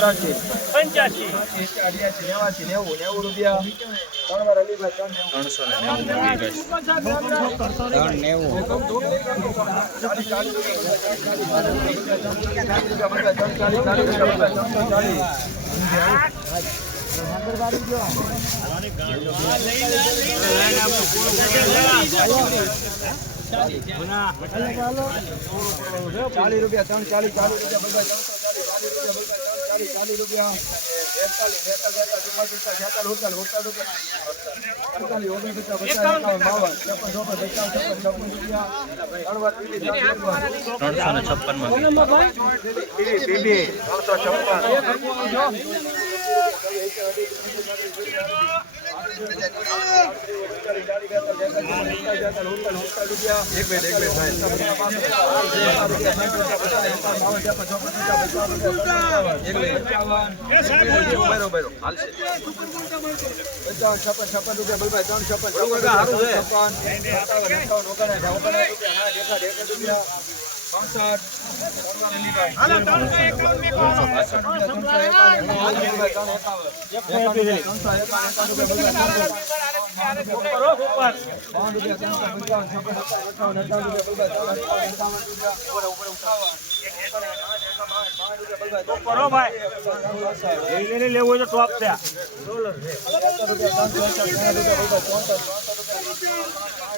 ચોરાશી પંચ્યાસી. નેવાસી નેવું નેવું રૂપિયા ત્રણ ને ચાલીસ રૂપિયા ત્રણ ચાલીસ ચાલીસ રૂપિયા બધા ત્રણસો ચાલીસ ચાલીસ રૂપિયા એકતાલીસ બેતાલીસ ચુમ્માલીસ છેતાલીસ ઉડતાલીસ ઉડતાલીસ રૂપિયા ઓગણપચાસ પચાસ બાવન છપ્પન ચોપન પચાસ છપ્પન છપ્પન રૂપિયા ત્રણસો ને છપ્પનમાં ત્રણસો છપ્પન છપ્પન છપ્પન રૂપિયા બોલ ભાઈ. ત્રણ છપ્પન છપ્પન છપ્પન ઓગણ રૂપિયા કરો ભાઈ લેવું હોય તો ટોપ છે રૂપિયા ત્રણસો ને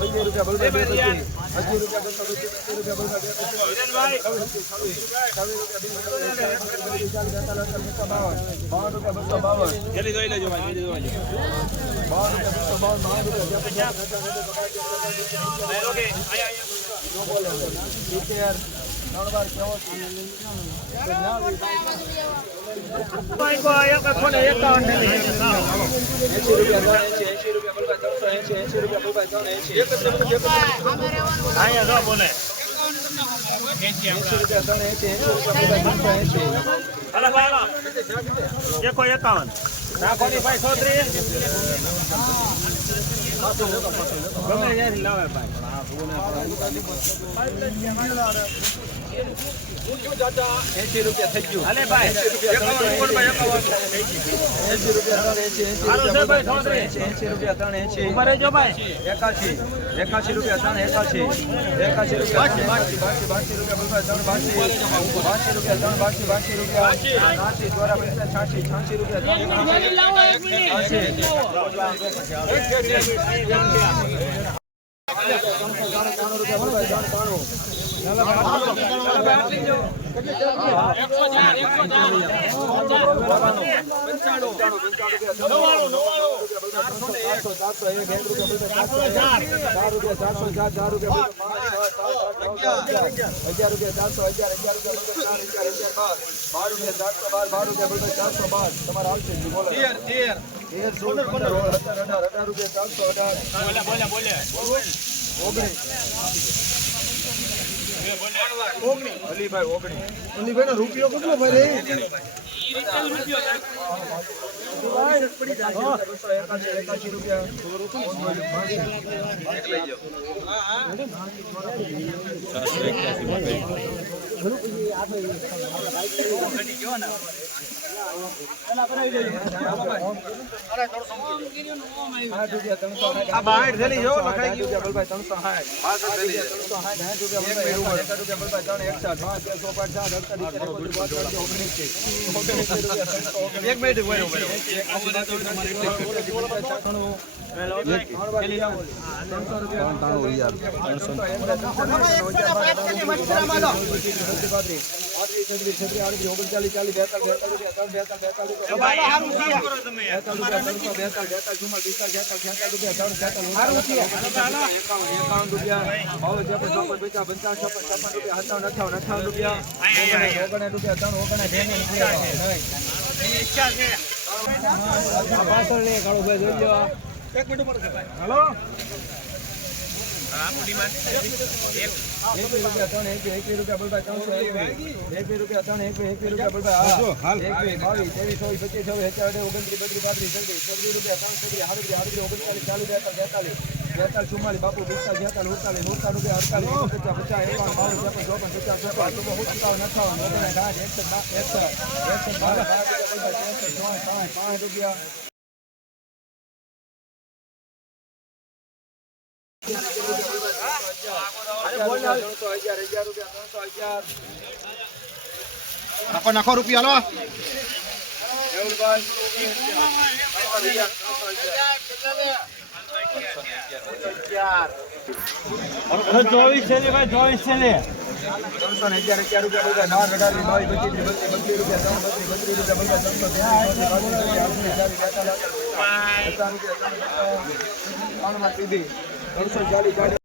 એસી રૂપિયા ત્રણસો એસી એસી રૂપિયા ત્રણ જો બોલે એસી રૂપિયા ત્રણ રૂપિયા ત્રણસો એસી અલે ભાઈ એકો એકાવન રાખોની ભાઈ સોત્રી ગમે ત્યાંથી લાવે ભાઈ એસી રૂપિયા થઈ ગયું અલે ભાઈ એસી રૂપિયા ત્રણ એસી એસી રૂપિયા ત્રણ એસી એકાશી એકાશી રૂપિયા ત્રણ એકાશી એકાશી રૂપિયા બાસી બાસી બાસી રૂપિયા ત્રણ બાસી બાસી રૂપિયા ત્રણ બાસી બાસી રૂપિયા છાસી દ્વારા પૈસા છાસી છાસી રૂપિયા ત્રણ એક એક રૂપિયા ચાર અગિયાર રૂપિયા ચારસો અગિયાર અગિયાર રૂપિયા અગિયાર અગિયાર બાર બાર રૂપિયા ચારસો બાર બાર રૂપિયા ચારસો બાર તમારે આવશે બોલો તેર સોળ પંદર અઢાર અઢાર રૂપિયા ચારસો અઢાર ઓગણીસ અલીભાઈ ઓગણીસ અલીભાઈ નો રૂપિયો કેટલો ભાઈ? ચારસો એક્યાસી માં આ બાઈટ થેલી જો લખાઈ ગયું બલભાઈ 360 62 થેલી 360 રૂપિયા. બલભાઈ 1 રૂપિયા બલભાઈ 3 1 5 5 એક મિનિટ ઊભો રહો એકાવન રૂપિયા ભાવ છે પણ ચોપન પૈસા પંચાવન છપ્પન છપ્પન રૂપિયા સત્તાવન અઠાવન અઠાવન રૂપિયા ઓગણ રૂપિયા ત્રણ ઓગણ રૂપિયા ત્રણ એકવીસ એકવીસ રૂપિયા બેતાલીસ ચુમ્માલીસ બાપુ પિસ્તાલીસ છેતાલીસ ઉડતાલીસ ઉડતાલીસ રૂપિયા અડતાલીસ પચાસ પચાસ એકાવન બાવન ત્રેપન ચોપન પચાસ છપ્પન સત્તાવન અઠાવન સાઠ એકસઠ એકસઠ એકસઠ બાર બાર રૂપિયા પાંચ રૂપિયા નાખો નાખો રૂપિયા લો. ચોવીસ છે ને ભાઈ ચોવીસ છે ને ત્રણસો ને અગિયાર અગિયાર રૂપિયા બધા બાર અઢાર બાવીસ બત્રીસ રૂપિયા ત્રણ બત્રીસ બત્રીસ રૂપિયા બધા ત્રણસો ત્રણ રૂપિયા ત્રણમાં સીધી ત્રણસો ચાલીસ ચાલીસ